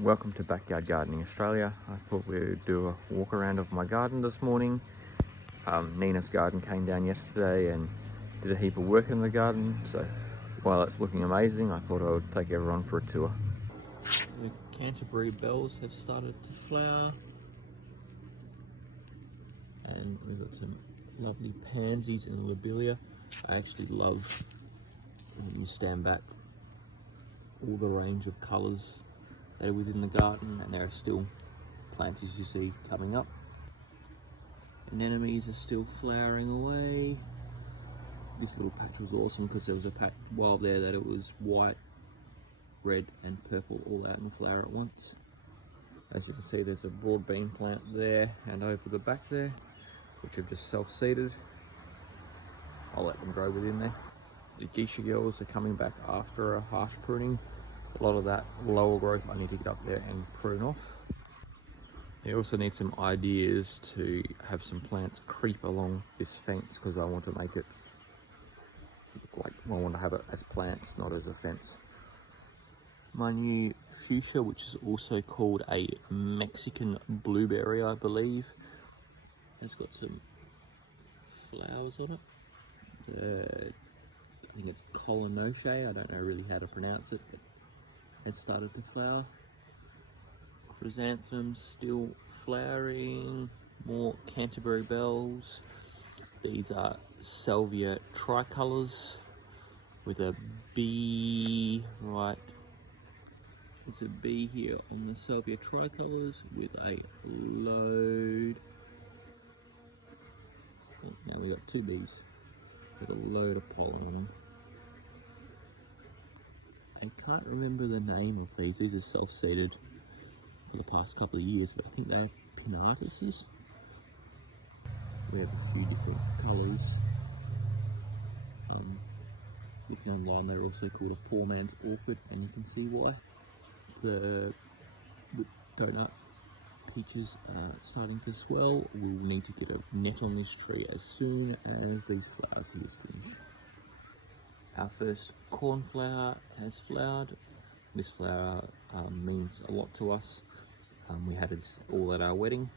welcome to Backyard Gardening Australia. I thought we'd do a walk around of my garden this morning. Nina's garden came down yesterday and did a heap of work in the garden, so while it's looking amazing, I thought I would take everyone for a tour. The Canterbury bells have started to flower, and we've got some lovely pansies and lobelia. I actually love, when you stand back, all the range of colours that are within the garden, and there are still plants, as you see, coming up. Anemones are still flowering away. This little patch was awesome because there was a patch wild there that it was white, red and purple all out in flower at once. As you can see, there's a broad bean plant there and over the back there, which have just self-seeded. I'll let them grow within there. The geisha girls are coming back after a harsh pruning. A lot of that lower growth I need to get up there and prune off. You also need some ideas to have some plants creep along this fence because I want to make it look like I want to have it as plants, not as a fence. My new fuchsia, which is also called a Mexican blueberry, I believe, has got some flowers on it. I think it's Colinoche, I don't know really how to pronounce it, but it's started to flower. Chrysanthemums still flowering, more Canterbury bells. These are Salvia tricolours with a bee, right, there's a bee here on the Salvia tricolours with a load, oh, now we've got two bees with a load of pollen on them. I can't remember the name of these. These are self-seeded for the past couple of years, but I think they're pinartuses. We have a few different colours. Looking online, they're also called a poor man's orchid, and you can see why. The donut peaches are starting to swell. We'll need to get a net on this tree as soon as these flowers here finish. Our first cornflower has flowered. This flower means a lot to us. We had it all at our wedding.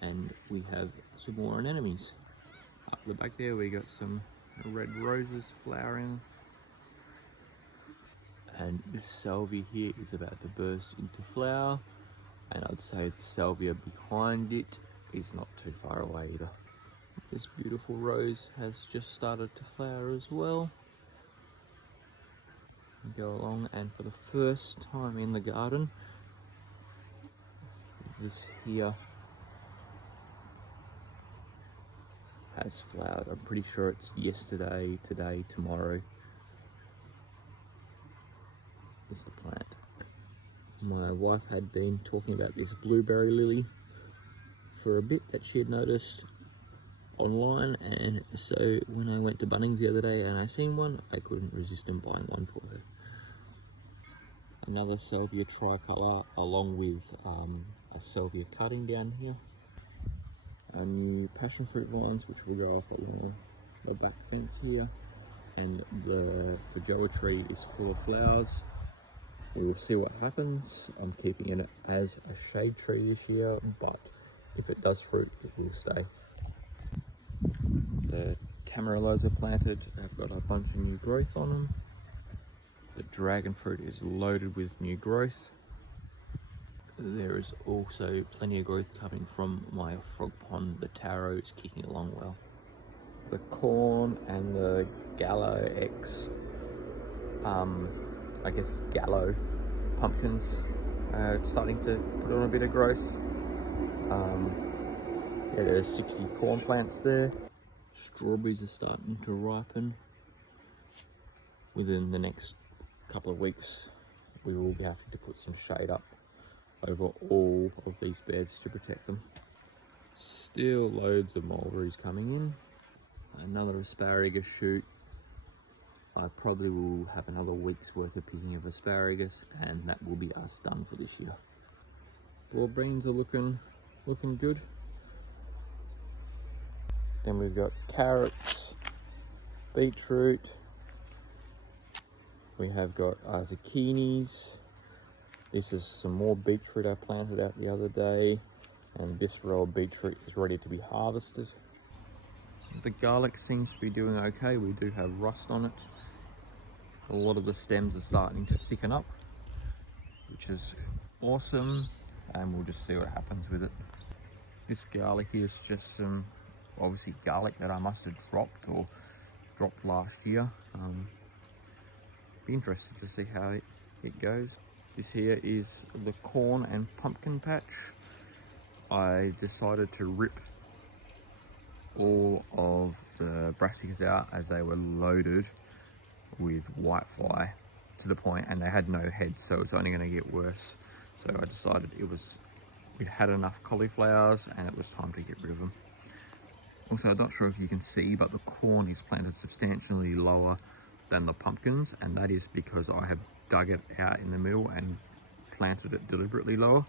And we have some more anemones. Up the back there we got some red roses flowering. And this salvia here is about to burst into flower. And I'd say the salvia behind it is not too far away either. This beautiful rose has just started to flower as well. Go along, and for the first time in the garden, this here has flowered. I'm pretty sure it's yesterday, today, tomorrow. This is the plant. My wife had been talking about this blueberry lily for a bit that she had noticed online, and so when I went to Bunnings the other day and I seen one, I couldn't resist in buying one for her. Another salvia tricolour along with a salvia cutting down here. Our new passion fruit vines, which will go up along the back fence here, and the feijoa tree is full of flowers. We'll see what happens. I'm keeping it as a shade tree this year, but if it does fruit, it will stay. The tamarillos are planted. They've got a bunch of new growth on them. The dragon fruit is loaded with new growth. There is also plenty of growth coming from my frog pond. The taro is kicking along well. The corn and the Gallo X, I guess it's Gallo pumpkins, are starting to put on a bit of growth. Yeah, there's 60 corn plants there. Strawberries are starting to ripen. Within the next couple of weeks, we will be having to put some shade up over all of these beds to protect them. Still loads of mulberries coming in. Another asparagus shoot. I probably will have another week's worth of picking of asparagus, and that will be us done for this year. Broad beans are looking good. Then we've got carrots, beetroot. We have got zucchinis, This is some more beetroot I planted out the other day, and this row of beetroot is ready to be harvested. The garlic seems to be doing okay. We do have rust on it. A lot of the stems are starting to thicken up, which is awesome, and we'll just see what happens with it. This garlic here is just some, obviously, garlic that I must have dropped last year. Be interested to see how it goes. This here is the corn and pumpkin patch. I decided to rip all of the brassicas out as they were loaded with whitefly to the point, and they had no heads, so it's only going to get worse. So I decided we'd had enough cauliflowers and it was time to get rid of them. Also, I'm not sure if you can see, but the corn is planted substantially lower than the pumpkins, and that is because I have dug it out in the middle and planted it deliberately lower,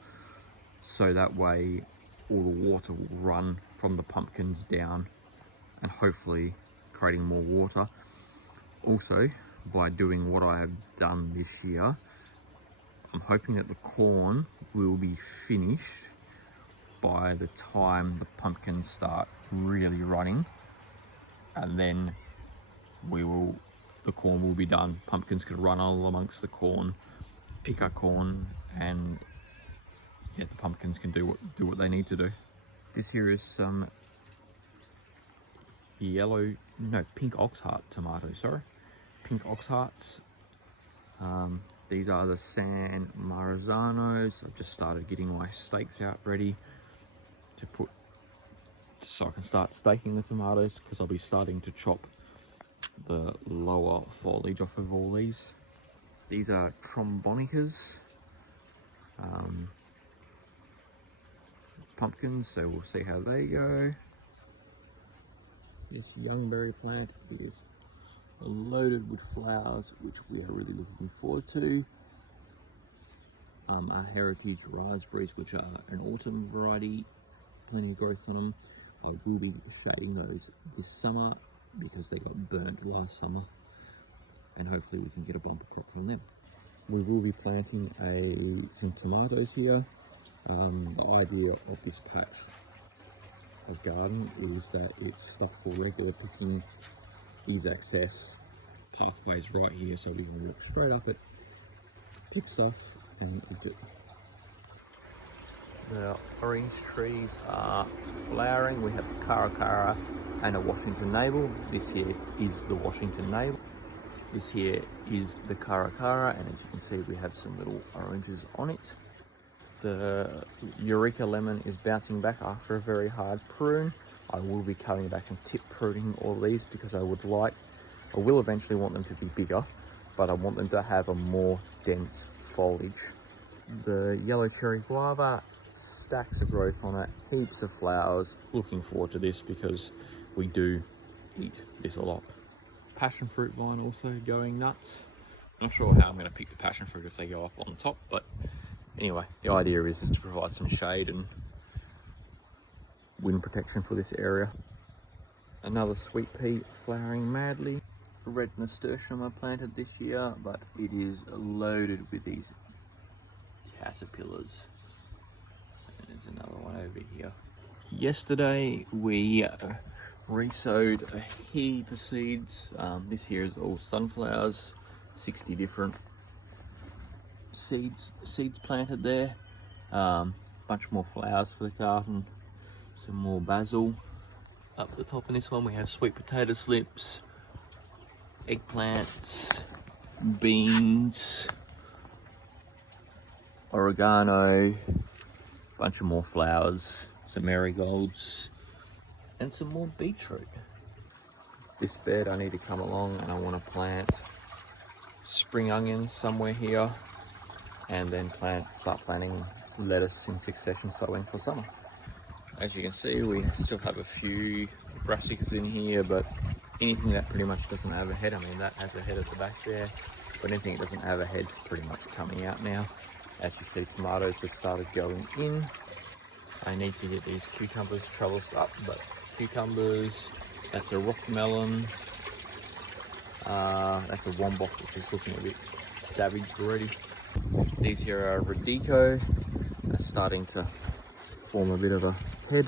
so that way all the water will run from the pumpkins down and hopefully creating more water. Also, by doing what I have done this year, I'm hoping that the corn will be finished by the time the pumpkins start really running, and then the corn will be done. Pumpkins can run all amongst the corn, pick our corn, and yeah, the pumpkins can do what they need to do. This here is some pink oxheart tomatoes, sorry. Pink oxhearts. These are the San Marizanos. I've just started getting my stakes out ready to put, so I can start staking the tomatoes, because I'll be starting to chop the lower foliage off of all these. These are Trombonicas. Pumpkins, so we'll see how they go. This youngberry plant is loaded with flowers, which we are really looking forward to. Our heritage raspberries, which are an autumn variety, plenty of growth on them. I will be shading those this summer because they got burnt last summer, and hopefully we can get a bumper crop from them. We will be planting some tomatoes here. The idea of this patch of garden is that it's stuff for regular picking, easy access, pathways right here, so we can walk straight up it, pick stuff and eat it. The orange trees are flowering. We have a Caracara and a Washington navel. This here is the Washington navel. This here is the Caracara, and as you can see, we have some little oranges on it. The Eureka lemon is bouncing back after a very hard prune. I will be coming back and tip pruning all these because I will eventually want them to be bigger, but I want them to have a more dense foliage. The yellow cherry guava, stacks of growth on it, heaps of flowers. Looking forward to this because we do eat this a lot. Passion fruit vine also going nuts. Not sure how I'm going to pick the passion fruit if they go up on the top, but anyway, the idea is to provide some shade and wind protection for this area. Another sweet pea flowering madly. Red nasturtium I planted this year, but it is loaded with these caterpillars. And there's another one over here. Yesterday we re-sowed a heap of seeds. This here is all sunflowers, 60 different seeds planted there. Bunch more flowers for the garden, some more basil. Up the top in this one we have sweet potato slips, eggplants, beans, oregano, bunch of more flowers, some marigolds, and some more beetroot. This bed I need to come along and I want to plant spring onions somewhere here, and then start planting lettuce in succession sowing for summer. As you can see, we still have a few brassicas in here, but anything that pretty much doesn't have a head, I mean that has a head at the back there, but anything that doesn't have a head's pretty much coming out now. As you see, tomatoes have started going in. I need to get these cucumbers trellised up, but cucumbers, that's a rock melon, that's a wombox which is looking a bit savage already. These here are Radico. They're starting to form a bit of a head.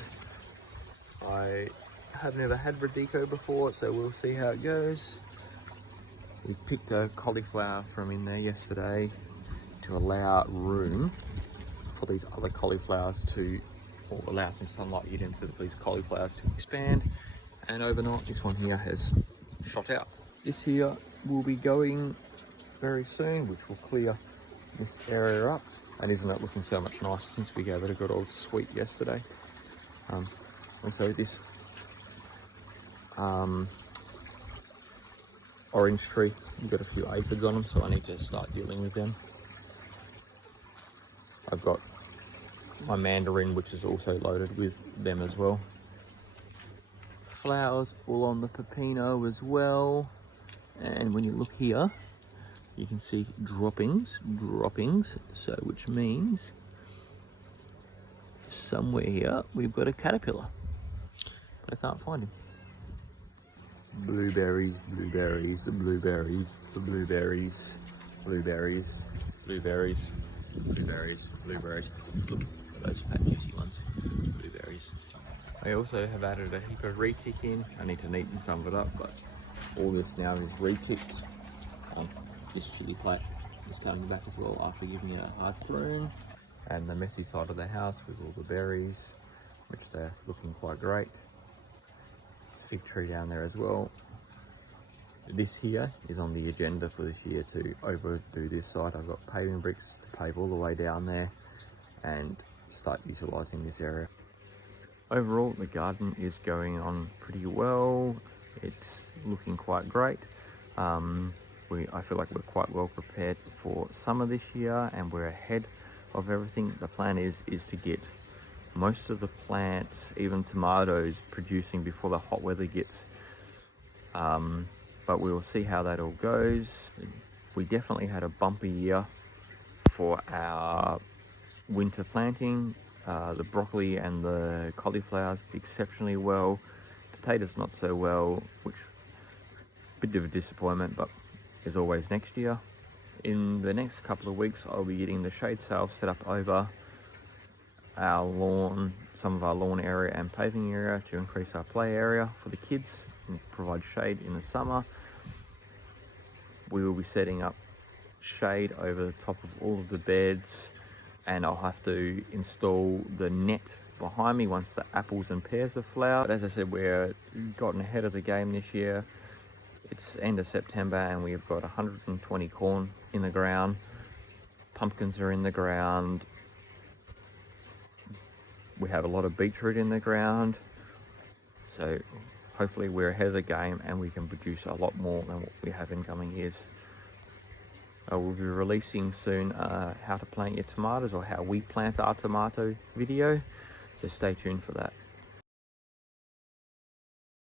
I have never had Radico before, so we'll see how it goes. We picked a cauliflower from in there yesterday to allow room for these other cauliflowers to, or allow some sunlight to get into these cauliflowers to expand. And overnight, this one here has shot out. This here will be going very soon, which will clear this area up. And isn't it looking so much nicer since we gave it a good old sweep yesterday? And so this orange tree, we've got a few aphids on them, so I need to start dealing with them. I've got my mandarin, which is also loaded with them as well. Flowers all on the pepino as well. And when you look here, you can see droppings, so which means somewhere here we've got a caterpillar, but I can't find him. Blueberries, blueberries, the blueberries, the blueberries, blueberries, blueberries, blueberries, blueberries. Look at those fat juicy ones, blueberries. I also have added a heap of retic in. I need to neaten some of it up, but all this now is reticked. This chili plate is coming back as well after giving it a hard prune. And the messy side of the house with all the berries, which they're looking quite great. Fig tree down there as well. This here is on the agenda for this year to overdo this side. I've got paving bricks to pave all the way down there and start utilising this area. Overall, the garden is going on pretty well. It's looking quite great. I feel like we're quite well prepared for summer this year, and we're ahead of everything. The plan is to get most of the plants, even tomatoes, producing before the hot weather gets. But we will see how that all goes. We definitely had a bumpy year for our winter planting. The broccoli and the cauliflowers did exceptionally well. Potatoes not so well, which a bit of a disappointment, but as always next year. In the next couple of weeks, I'll be getting the shade sail set up over our lawn, some of our lawn area and paving area to increase our play area for the kids and provide shade in the summer. We will be setting up shade over the top of all of the beds, and I'll have to install the net behind me once the apples and pears have flowered. But as I said, we're gotten ahead of the game this year. It's end of September and we've got 120 corn in the ground. Pumpkins are in the ground. We have a lot of beetroot in the ground. So hopefully we're ahead of the game and we can produce a lot more than what we have in coming years. We'll be releasing soon how to plant your tomatoes, or how we plant our tomato video. So stay tuned for that.